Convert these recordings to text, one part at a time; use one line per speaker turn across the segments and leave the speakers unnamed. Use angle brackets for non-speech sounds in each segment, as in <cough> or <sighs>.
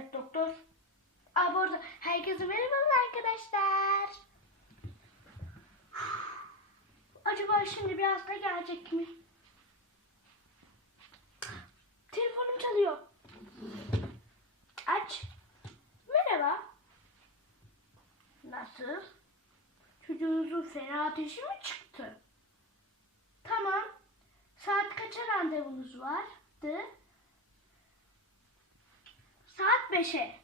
Evet doktor. Aa bu arada herkese merhabalar arkadaşlar. <sighs> Acaba şimdi bir hasta gelecek mi? Telefonum çalıyor. Aç. Merhaba. Nasıl? Çocuğunuzun fena ateşi mi çıktı? Tamam. Saat kaça randevunuz vardı? Saat 5'e.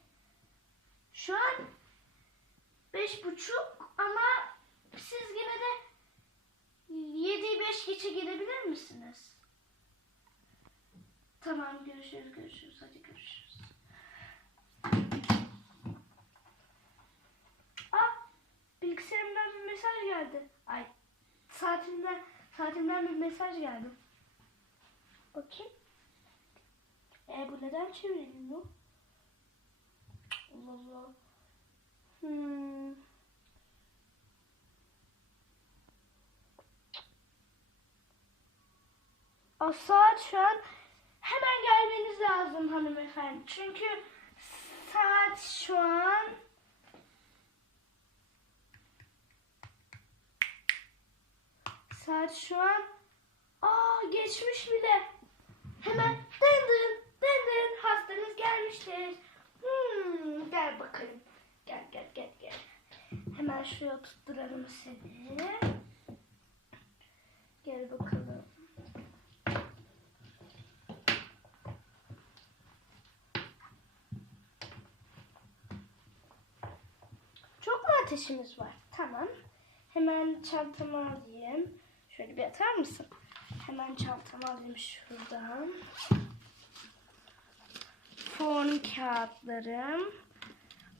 Şu an beş buçuk ama siz yine de yedi beş geçe gelebilir misiniz? Tamam görüşürüz görüşürüz hadi görüşürüz. Ah bilgisayarımdan bir mesaj geldi. Ay saatimden saatimden bir mesaj geldi. Bakayım. E bu neden çevrilmiyor? Allah. Hmm. O saat şu an hemen gelmeniz lazım hanımefendi. Çünkü saat şu an saat şu an aa geçmiş bile. Hemen dın dın dın dın hastanız gelmiştir. Gel bakalım. Gel gel gel gel. Hemen şuraya tutturalım seni. Gel bakalım. Çok ateşimiz var? Tamam. Hemen çantamı alayım. Şöyle bir atar mısın? Hemen çantamı alayım şuradan. Fon kağıtlarım.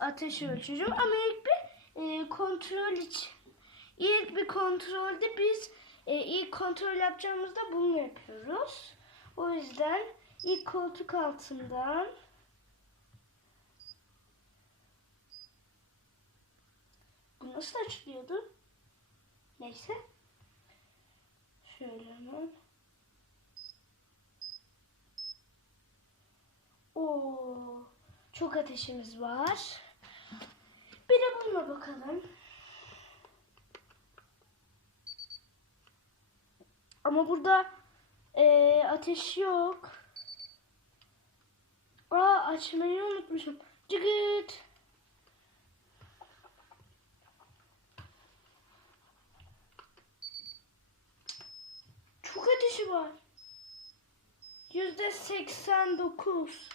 Ateş ölçücüm ama ilk bir e, kontrol için. İlk bir kontrolde biz e, ilk kontrol yapacağımızda bunu yapıyoruz. O yüzden ilk koltuk altından Bu nasıl açılıyordu? Neyse. Şöyle hemen. Oo, çok ateşimiz var. Bir de bununla bakalım. Ama burada eee, ateş yok. Aa açmayı unutmuşum. Cıgıt. Çok ateşi var. Yüzde seksen dokuz.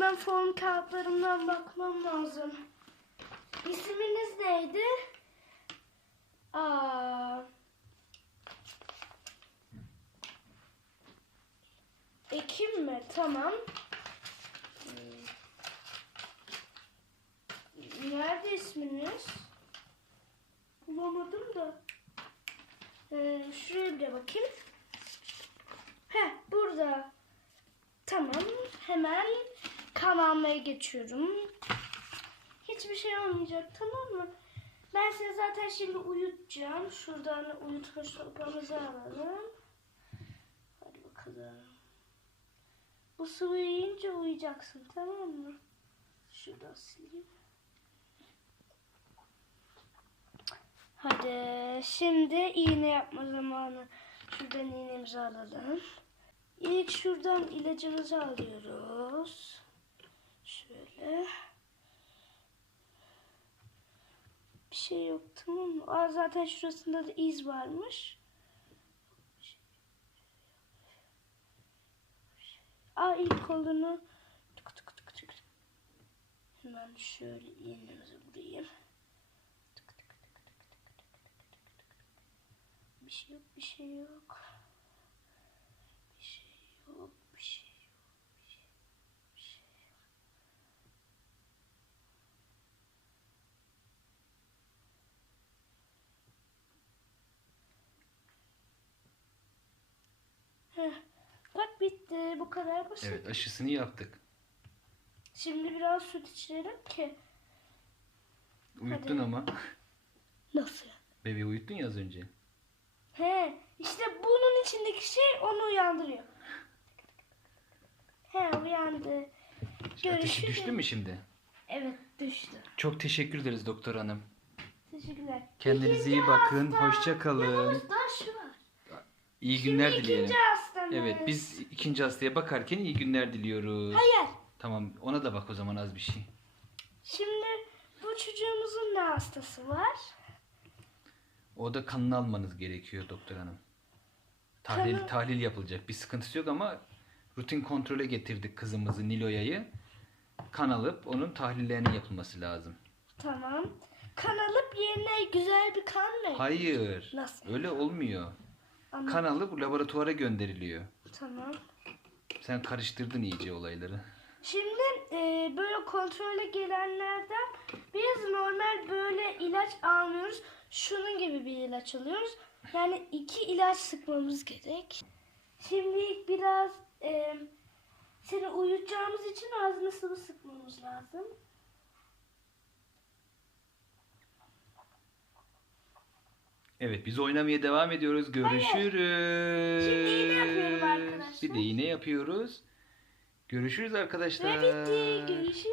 Hemen form kağıtlarımdan bakmam lazım. İsminiz neydi? Aa. Ekim mi? Tamam. Hmm. Nerede isminiz? Bulamadım da. Ee, şuraya bir bakayım. Heh burada. Tamam. Hemen kan almaya geçiyorum. Hiçbir şey olmayacak tamam mı? Ben sizi zaten şimdi uyutacağım. Şuradan uyutma sopamızı alalım. Hadi bakalım. Bu sıvıyı yiyince uyuyacaksın tamam mı? Şuradan sileyim. Hadi şimdi iğne yapma zamanı. Şuradan iğnemizi alalım. İlk şuradan ilacımızı alıyoruz. Şöyle. Bir şey yok tamam mı? Aa, zaten şurasında da iz varmış. Aa ilk kolunu tık tık tık tık. Hemen şöyle iğnemizi buraya. Bir şey yok, bir şey yok. Heh, bak bitti. Bu kadar basit.
Evet aşısını yaptık.
Şimdi biraz süt içirelim ki.
Uyuttun
Hadi.
ama.
Nasıl?
Bebeği uyuttun ya az önce.
He, işte bunun içindeki şey onu uyandırıyor. He, uyandı.
Ateşi
Görüşürüz.
düştü mü şimdi?
Evet, düştü.
Çok teşekkür ederiz doktor hanım.
Teşekkürler.
Kendinize iyi
İkinci
bakın.
hasta.
Hoşça kalın.
Yalnız daha şu var.
İyi günler
Şimdi
dileyelim.
ikinci hastamız.
Evet biz ikinci hastaya bakarken iyi günler diliyoruz.
Hayır.
Tamam ona da bak o zaman az bir şey.
Şimdi bu çocuğumuzun ne hastası var?
O da kanını almanız gerekiyor doktor hanım. Tahlil
Kanı-
tahlil yapılacak. Bir sıkıntısı yok ama rutin kontrole getirdik kızımızı Niloya'yı. Kan alıp onun tahlillerinin yapılması lazım.
Tamam. Kan alıp yerine güzel bir kan mı?
Hayır.
Nasıl?
Öyle olmuyor.
Ama-
Kan alıp laboratuvara gönderiliyor.
Tamam.
Sen karıştırdın iyice olayları.
Şimdi e, böyle kontrole gelenlerden biz normal böyle ilaç almıyoruz. Şunun gibi bir ilaç alıyoruz. Yani iki ilaç sıkmamız gerek. Şimdi biraz e, seni uyutacağımız için ağzını sıvı sıkmamız lazım.
Evet biz oynamaya devam ediyoruz. Görüşürüz.
Şimdi iğne yapıyorum arkadaşlar.
Bir de iğne yapıyoruz. Görüşürüz arkadaşlar.
Ve bitti. Görüşürüz.